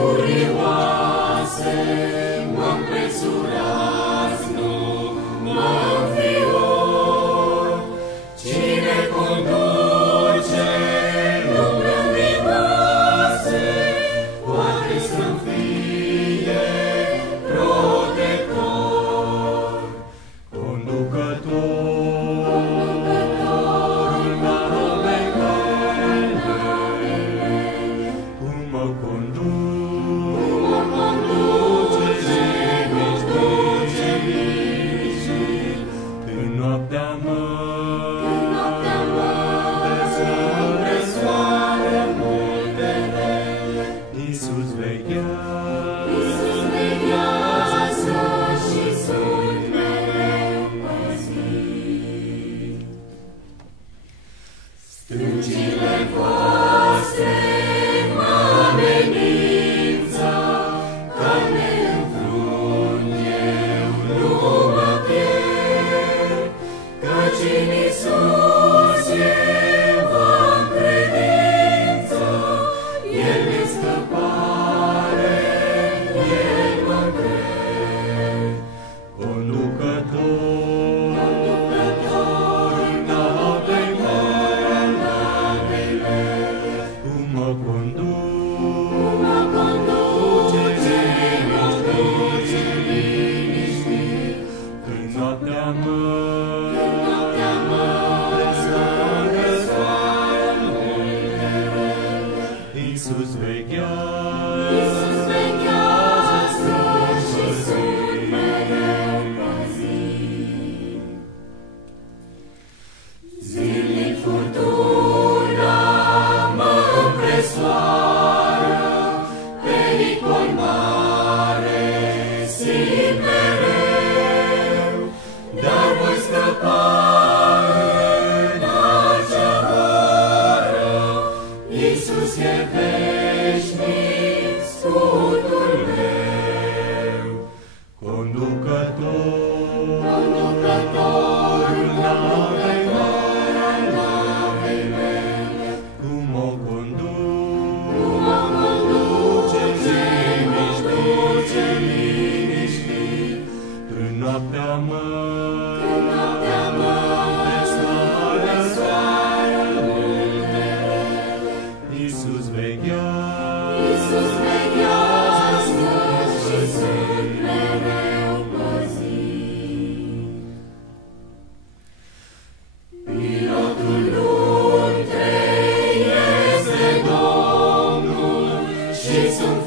furioase, mă împresurați, nu mă înfior. Cine conduce lumea minoase, poate să-mi fie protector. Conducătorul navei mele, cum mă conduce liniștit, în noaptea mă despre soare multe rele. Iisus veghează și sunt mereu păzit. Stâncile voastre mă amenință, ca ne-nfrunt eu nu mă pierd, căci în Iisus eu am credință, El mi-e scăpare, El mă cred. Conducătorul navei mele, cum mă conduce liniștit, când noaptea mă despre soare multe rele. Iisus veghează și sunt mereu păzit. Zilnic furtuna mă împresoară, pericol mare simt mereu, dar voi scăpa în acea oră. Iisus e veșnic, scutul meu. Conducătorul navei mele, cum mă conduce liniștit, în noaptea mă despre soare multe rele. Iisus veghează și sunt mereu păzit. Pilotul luntre este Domnul și sunt